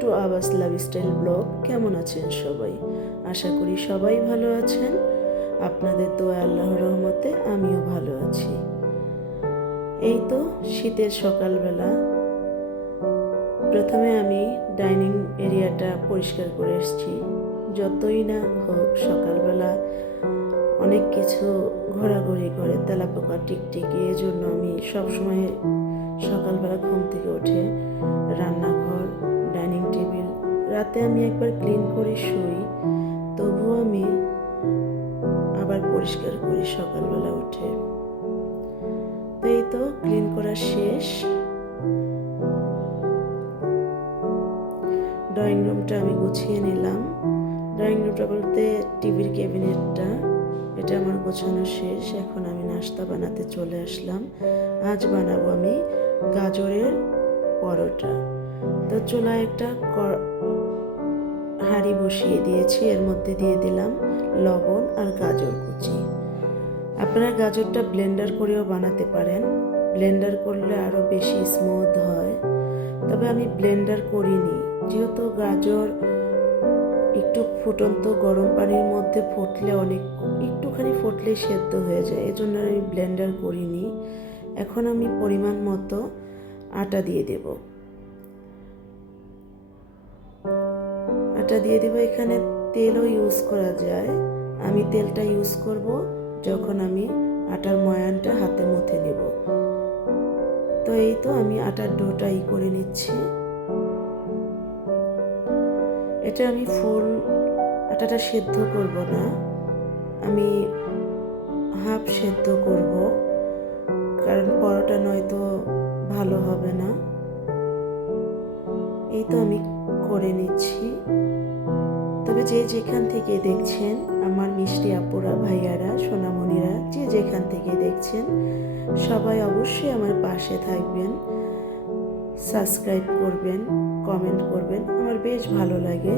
Two আবাস lifestyle blog. কেমন আছেন সবাই? আশা করি সবাই ভালো আছেন। আপনাদের দোয়া আল্লাহর রহমতে আমিও ভালো আছি। এই তো শীতের সকালবেলা প্রথমে আমি ডাইনিং এরিয়াটা পরিষ্কার করে এসেছি। যতই না হোক সকালবেলা অনেক কিছু ঘোরাঘুরি করে তেলাপোকা টিকটিকি, এজন্য আমি সবসময় সকালবেলা ঘুম থেকে উঠে রান্নাঘর, ডাইনিং টেবিল রাতে আমি একবার ক্লিন করে শুই, তবুও আমি আবার পরিষ্কার করি সকালবেলা উঠে। তো এই তো ক্লিন করা শেষ। ড্রয়িং রুমটা আমি গুছিয়ে নিলাম। ড্রয়িং রুমটা বলতে টিভির ক্যাবিনেটটা, এটা আমার গোছানো শেষ। এখন আমি নাস্তা বানাতে চলে আসলাম। আজ বানাবো আমি গাজরের পরোটা। তো চুলায় একটা হাঁড়ি বসিয়ে দিয়েছি, এর মধ্যে দিয়ে দিলাম লবণ আর গাজর কুচি। আপনারা গাজরটা ব্লেন্ডার করেও বানাতে পারেন, ব্লেন্ডার করলে আরও বেশি স্মুথ হয়, তবে আমি ব্লেন্ডার করিনি। যেহেতু গাজর একটু ফুটন্ত গরম পানির মধ্যে ফুটলে একটুখানি ফুটলেই সেদ্ধ হয়ে যায়, এজন্য আমি ব্লেন্ডার করিনি। এখন আমি পরিমাণ মতো আটা দিয়ে দেব। এখানে তেলও ইউজ করা যায়। আমি তেলটা ইউজ করব যখন আমি আটার ময়ানটা হাতে মুথে নেব। তো এই তো আমি আটার ডোটা করে নিচ্ছি। এটা আমি ফুল আটাটা সেদ্ধ করব না, আমি হাফ সেদ্ধ করব, কারণ পরোটা নয়তো ভালো হবে না। এই তো আমি করে নিচ্ছি। তবে যে যেখান থেকে দেখছেন, আমার মিষ্টি আপুরা, ভাইয়ারা, সোনামণিরা, যে যেখান থেকে দেখছেন, সবাই অবশ্যই আমার পাশে থাকবেন, সাবস্ক্রাইব করবেন, কমেন্ট করবেন, আমার বেশ ভালো লাগে।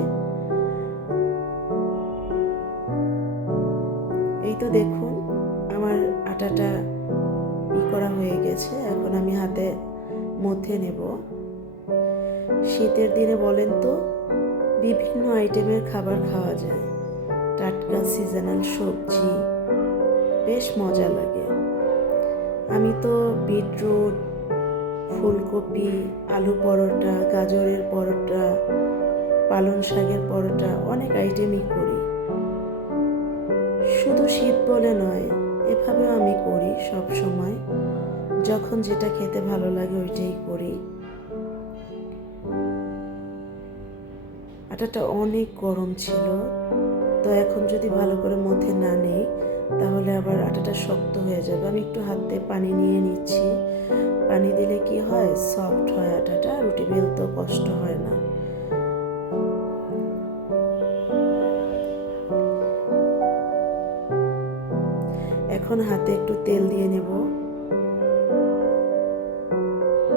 এই তো দেখুন আমার আটাটা করা হয়ে গেছে। এখন আমি হাতে মধ্যে নেব। শীতের দিনে বলেন তো বিভিন্ন আইটেমের খাবার খাওয়া যায়, টাটকা সিজনাল সবজি, বেশ মজা লাগে। আমি তো বিটরুট, ফুলকপি, আলু পরোটা, গাজরের পরোটা, পালং শাকের পরোটা, অনেক আইটেমই করি। শুধু শীত বলে নয়, এভাবেও আমি করি সব সময়। যখন যেটা খেতে ভালো লাগে ওইটাই করি। আটাটা অনেক গরম ছিল, তো এখন যদি ভালো করে মথে না নেই তাহলে আবার আটাটা শক্ত হয়ে যাবে। আমি একটু হাত দিয়ে পানি নিয়ে নিচ্ছি। পানি দিলে কি হয়, সফট হয় আটাটা, রুটি বেলতেও কষ্ট হয় না। এখন হাতে একটু তেল দিয়ে নেব।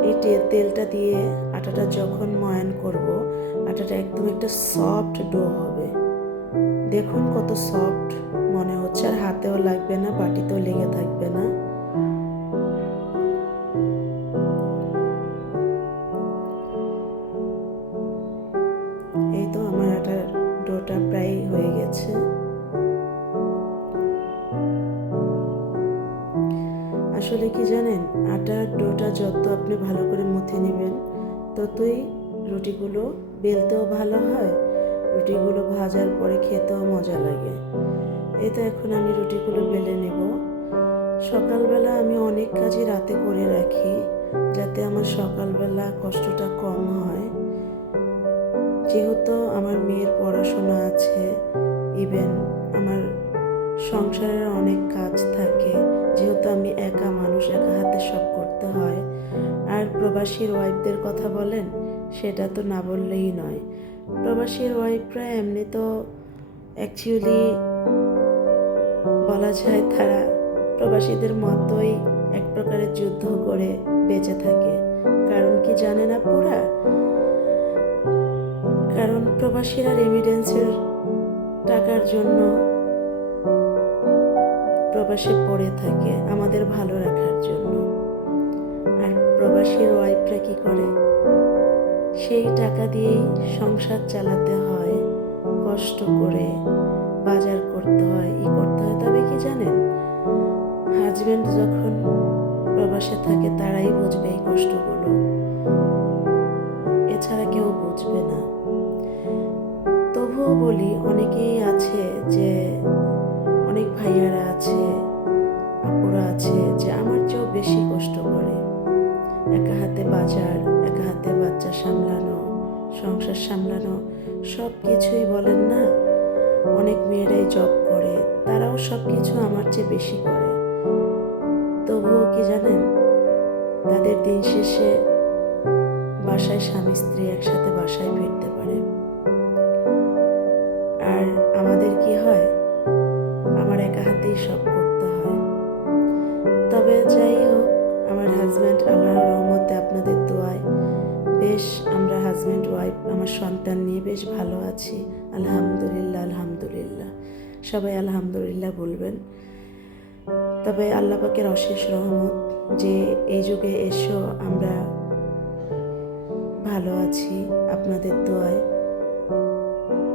এই তেলটা দিয়ে আটাটা যখন ময়ান করব, আটাটা একদম একটা সফট ডো হবে। দেখুন কত সফট মনে হচ্ছে, আর হাতেও লাগবে না, বাটিতেও লেগে থাকবে না। এই তো আমার আটার ডোটা প্রায় হয়ে গেছে। আসলে কি জানেন, আটার ডোটা যত আপনি ভালো করে মুথে নেবেন, ততই রুটিগুলো বেলতেও ভালো হয়, রুটিগুলো ভাজার পরে খেতেও মজা লাগে। এই তো এখন আমি রুটিগুলো বেলে নেব। সকালবেলা আমি অনেক কাজই রাতে করে রাখি, যাতে আমার সকালবেলা কষ্টটা কম হয়। যেহেতু আমার মেয়ের পড়াশোনা আছে, ইভেন আমার সংসারের অনেক কাজ থাকে, যেহেতু আমি একা মানুষ, একা হাতে সব করতে হয়। আর প্রবাসীর ওয়াইফদের কথা বলেন, সেটা তো না বললেই নয়। প্রবাসীর ওয়াইফরা এমনি তো অ্যাকচুয়ালি বলা যায় তারা প্রবাসীদের মতোই এক প্রকারের যুদ্ধ করে বেঁচে থাকে। কারণ কি জানে না পুরা, কারণ প্রবাসীরা রেমিটেন্সের টাকার জন্য প্রবাসে পড়ে থাকে আমাদের ভালো রাখার জন্য। আর প্রবাসীর ওয়াইফরা কি করে, সেই টাকা দিয়েই সংসার চালাতে হয়, কষ্ট করে বাজার করতে হয়, করতে হয়। তবে কি জানেন, হাজবেন্ড যখন প্রবাসে থাকে তারাই বুঝবে এই কষ্টগুলো, এছাড়া কেউ বুঝবে না। তবুও বলি, অনেকেই আছে যে, অনেক ভাইয়ারা আছে, আপুরা আছে যে আমার চেয়েও বেশি কষ্ট করে। একা হাতে বাজার, একা হাতে বাচ্চা সামলানো, সংসার সামলানো, সব কিছুই বলেন না। অনেক মেয়েরাই জব করে, তারাও সব কিছু আমার চেয়ে বেশি করে। তবুও কি জানেন, তাদের দিন শেষে বাসায় স্বামী স্ত্রী একসাথে বাসায় ফিরতে পারে। আর আমাদের কি হয়, আমার একা হাতেই সব করতে হয়। তবে যাই হোক, আমার হাজব্যান্ড আল্লাহর রহমতে আপনাদের দোয়ায় বেশ, আমরা হাজব্যান্ড ওয়াইফ আমার সন্তান নিয়ে বেশ ভালো আছি। আলহামদুলিল্লাহ, আলহামদুলিল্লাহ, সবাই আলহামদুলিল্লাহ বলবেন। তবে আল্লাহ পাকের অশেষ রহমত যে এই যুগে এসেও আমরা ভালো আছি আপনাদের দোয়ায়।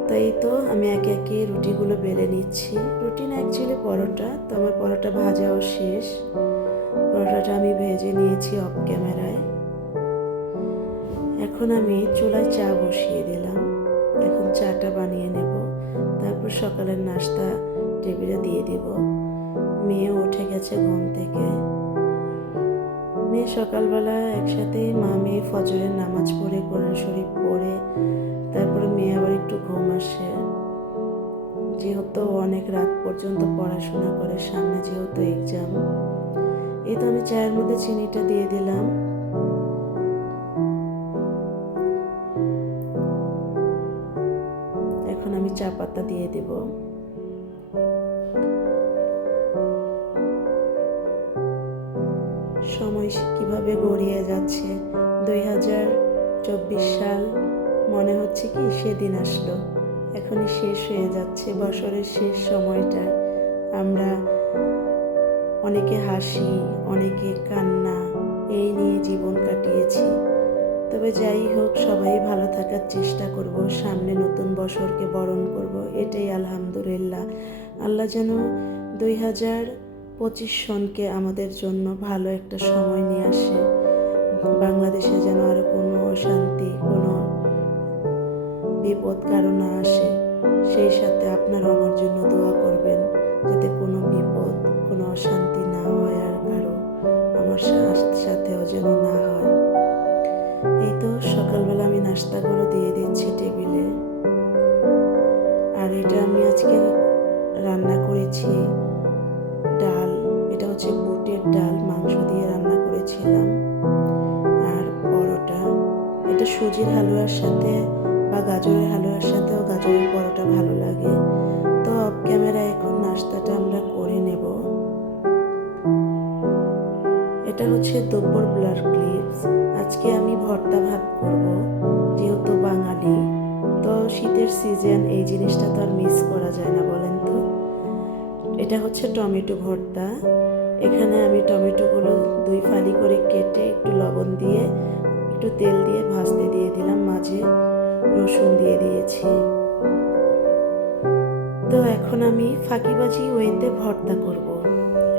তাই তো আমি একে একে রুটিগুলো বেলে নিচ্ছি। রুটি না, অ্যাকচুয়ালি পরোটা। তো আমার পরোটা ভাজাও শেষ। পরোটাটা আমি ভেজে নিয়েছি অফ ক্যামেরায়। এখন আমি চুলায় চা বসিয়ে দিলাম। এখন চাটা বানিয়ে নেব, তারপর সকালের নাস্তা টেবিলে দিয়ে দেব। মেয়ে উঠে গেছে ঘুম থেকে। মেয়ে সকালবেলা একসাথেই মা মেয়ে ফজরের নামাজ পড়ে, কোরআন শরীফ পড়ে, তারপরে মেয়ে আবার একটু ঘুম আসে। যেহেতু অনেক রাত পর্যন্ত পড়াশোনা করে, সামনে যেহেতু এক্সাম। এই তো আমি চায়ের মধ্যে চিনিটা দিয়ে দিলাম। এখন আমি চা পাতা দিয়ে দেব। সময় কিভাবে গড়িয়ে যাচ্ছে, 2024 সাল মনে হচ্ছে কি সেদিন আসলো, এখনই শেষ হয়ে যাচ্ছে। বছরের শেষ সময়টা আমরা অনেকে হাসি, অনেকে কান্না, এই নিয়ে জীবন কাটিয়েছি। তবে যাই হোক, সবাই ভালো থাকার চেষ্টা করব, সামনে নতুন বছরকে বরণ করব, এটাই আলহামদুলিল্লাহ। আল্লাহ যেন 2025 সনকে আমাদের জন্য ভালো একটা সময় নিয়ে আসে। বাংলাদেশে যেন আর কোনো অশান্তি, কোনো বিপদ কারো না আসে। সেই সাথে আপনারা আমার জন্য দোয়া করবেন, যাতে কোনো বিপদ, কোনো অশান্তি না হয় আর কারো, আমার সাথেও যেন না হয়। এই তো সকালবেলা আমি নাস্তাগুলো দিয়ে দিচ্ছি টেবিলে। আর এটা আমি আজকে রান্না করেছি ডাল, এটা হচ্ছে বুটের ডাল, মাংস দিয়ে রান্না করেছিলাম। আর পরোটা, এটা সুজির হালুয়ার সাথে বা গাজরের হালুয়ার সাথেও গাজরের পরোটা ভালো লাগে। তো অফ ক্যামেরায় এখন নাস্তাটা আমরা করে নেব। এটা হচ্ছে দুপুর ব্লার ক্লিপস। আজকে আমি ভর্তা ভাত করব, যেহেতু বাঙালি। তো শীতের সিজন, এই জিনিসটা তো আর মিস করা যায় না, বলেন তো। এটা হচ্ছে টমেটো ভর্তা। এখানে আমি টমেটোগুলো 2 ফালি করে কেটে একটু লবণ দিয়ে, একটু তেল দিয়ে ভাজতে দিয়ে দিলাম, মাঝে রসুন দিয়ে দিয়েছি। তো এখন আমি ফাঁকিবাজি ওয়েতে ভর্তা করব।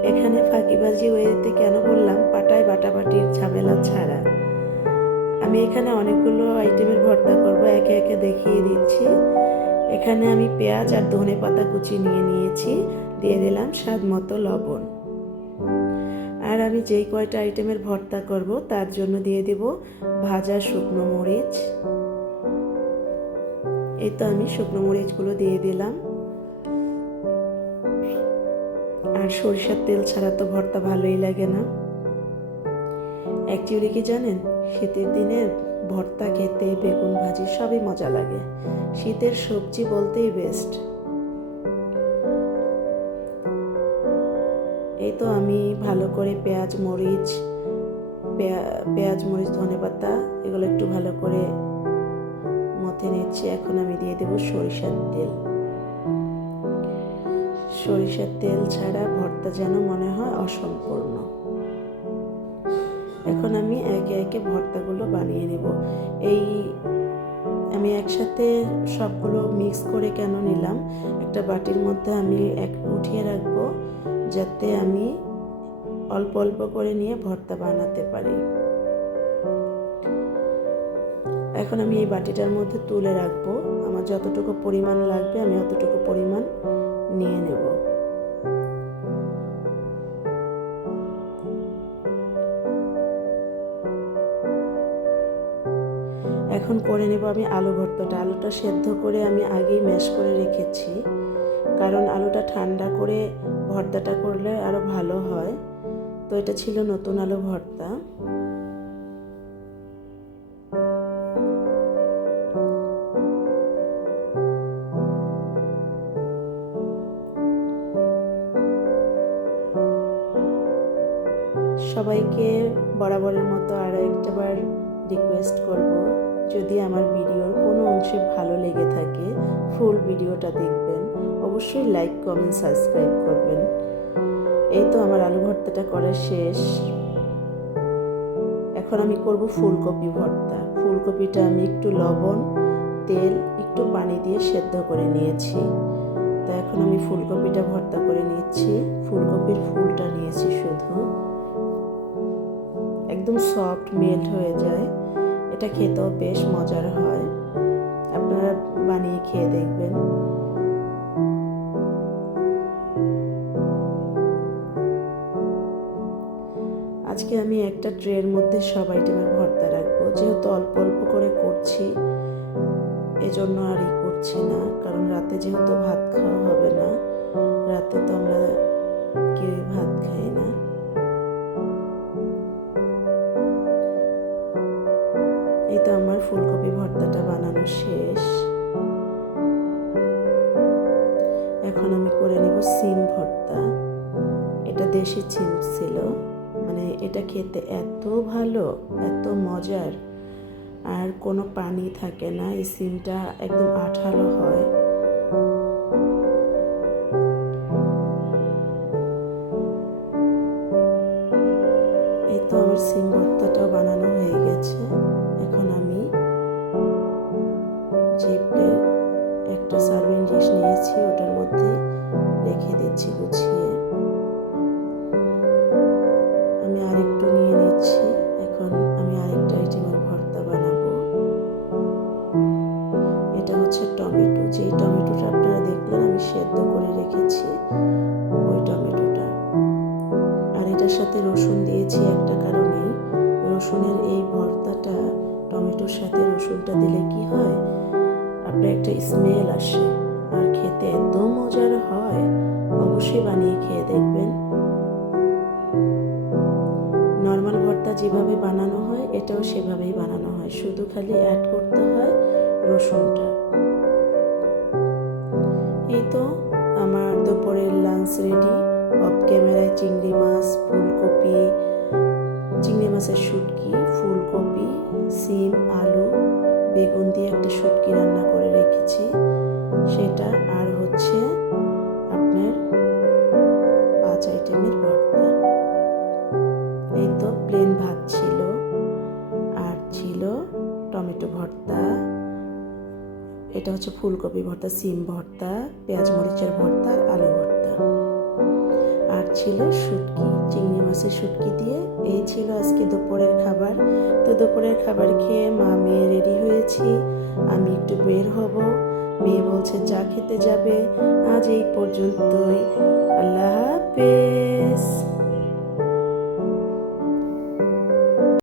এখানে ফাঁকিবাজি ওয়েতে কেন বললাম, পাটায় বাটাবাটির ঝামেলা ছাড়া। আমি এখানে অনেকগুলো আইটেমের ভর্তা করব, একে একে দেখিয়ে দিচ্ছি। এখানে আমি পেঁয়াজ আর ধনে পাতা কুচি নিয়ে নিয়েছি, দিয়ে দিলাম স্বাদ মতো লবণ। আর আমি যেই কয়টা আইটেমের ভর্তা করব তার জন্য দিয়ে দেব ভাজা শুকনো মরিচ। এই তো আমি শুকনো মরিচগুলো দিয়ে দিলাম। আর সরিষার তেল ছাড়া তো ভর্তা ভালোই লাগে না। অ্যাকচুয়ালি কি জানেন, শীতের দিনে ভর্তা খেতে, বেগুন ভাজি সবই মজা লাগে। শীতের সবজি বলতেই বেস্ট। এই তো আমি ভালো করে পেঁয়াজ মরিচ, ধনেপাতা এগুলো একটু ভালো করে মথে নিচ্ছি। এখন আমি দিয়ে দেব সরিষার তেল। সরিষার তেল ছাড়া ভর্তা যেন মনে হয় অসম্পূর্ণ। এখন আমি একে একে ভর্তাগুলো বানিয়ে নেব। আমি একসাথে সবগুলো মিক্স করে কেন নিলাম, একটা বাটির মধ্যে আমি উঠিয়ে রাখবো যাতে আমি অল্প অল্প করে নিয়ে ভর্তা বানাতে পারি। এখন আমি এই বাটিটার মধ্যে তুলে রাখবো, আমার যতটুকু পরিমাণ লাগবে আমি অতটুকু পরিমাণ নিয়ে নেব। এখন করে নেব আমি আলু ভর্তাটা। আলুটা সেদ্ধ করে আমি আগেই ম্যাশ করে রেখেছি, কারণ আলুটা ঠান্ডা করে ভর্তাটা করলে আরও ভালো হয়। তো এটা ছিল নতুন আলু ভর্তা। সবাইকে বরাবরের মতো আরও একটাবার রিকোয়েস্ট করব, যদি আমার ভিডিওর কোনো অংশে ভালো লেগে থাকে ফুল ভিডিওটা দেখবেন, অবশ্যই লাইক কমেন্ট সাবস্ক্রাইব করবেন। এই তো আমার আলু ভর্তাটা করা শেষ। এখন আমি করব ফুলকপি ভর্তা। ফুলকপিটা আমি একটু লবণ, তেল, একটু পানি দিয়ে সেদ্ধ করে নিয়েছি। তো এখন আমি ফুলকপিটা ভর্তা করে নিচ্ছি। ফুলকপির ফুলটা নিয়েছি শুধু, একদম সফট মেল্ট হয়ে যায়। এটা খেতেও বেশ মজার হয়, আপনারা বানিয়ে খেয়ে দেখবেন। আজকে আমি একটা ট্রের মধ্যে সব আইটেমের ভর্তা রাখবো, যেহেতু অল্প অল্প করে করছি এজন্য আর করছি না, কারণ রাতে যেহেতু ভাত খাওয়া হবে না, রাতে তো আমরা কেউ ভাত খাই না। এই তো আমার ফুলকপি ভর্তাটা বানানো শেষ। এখন আমি করে নেব সিম ভর্তা। এটা দেশি সিম ছিল, মানে এটা খেতে এত ভালো, এত মজার, আর কোনো পানি থাকে না। এই সিমটা একদম আঠালো হয়। এই তো আমার সিম ভর্তাটাও বানানো হয়ে গেছে। এখন আমি যে একটা সার্ভিং ডিশ নিয়েছি ওটার মধ্যে রেখে দিচ্ছি গুছিয়ে। আমি আরেকটু নিয়ে নিচ্ছি। এখন আমি আরেকটা আইটেমের ভর্তা বানাবো। এটা হচ্ছে টমেটো। যেই টমেটোটা আপনারা দেখলেন আমি সেদ্ধ করে রেখেছি, ওই টমেটোটা। আর এটার সাথে রসুন দিয়েছি একটা কারণেই, রসুনের এই ভর্তাটা টমেটোর সাথে রসুনটা দিলে কি হয়, আপনার একটা স্মেল আসে আর খেতে এত মজার হয়। অবশ্যই বানিয়ে খেয়ে দেখবেন। নর্মাল ভর্তা যেভাবে বানানো হয় এটাও সেভাবেই বানানো হয়, শুধু খালি অ্যাড করতে হয় রসুনটা। এই তো আমার দুপুরের লাঞ্চ রেডি। অফ ক্যামেরায় চিংড়ি মাছ, ফুলকপি, চিংড়ি মাছের শুটকি, ফুলকপি, সিম, আলু, বেগুন দিয়ে একটা শুটকি রান্না করে রেখেছি সেটা, আর হচ্ছে আপনার 5 আইটেমের ভর্তা। এই তো প্লেন ভাত ছিল, আর ছিল টমেটো ভর্তা, এটা হচ্ছে ফুলকপি ভর্তা, সিম ভর্তা, পেঁয়াজ মরিচের ভর্তা, আর আলু ভর্তা, আর ছিল শুটকি, চিংড়ি মাছের শুটকি দিয়ে। এই ছিল আজকে দুপুরের খাবার। তো দুপুরের খাবার খেয়ে মা মেয়ে রেডি হয়েছি, আমি একটু বের হব। মেয়ে বলছে চা খেতে যাবে। আজ এই পর্যন্তই, আল্লাহ হাফেজ।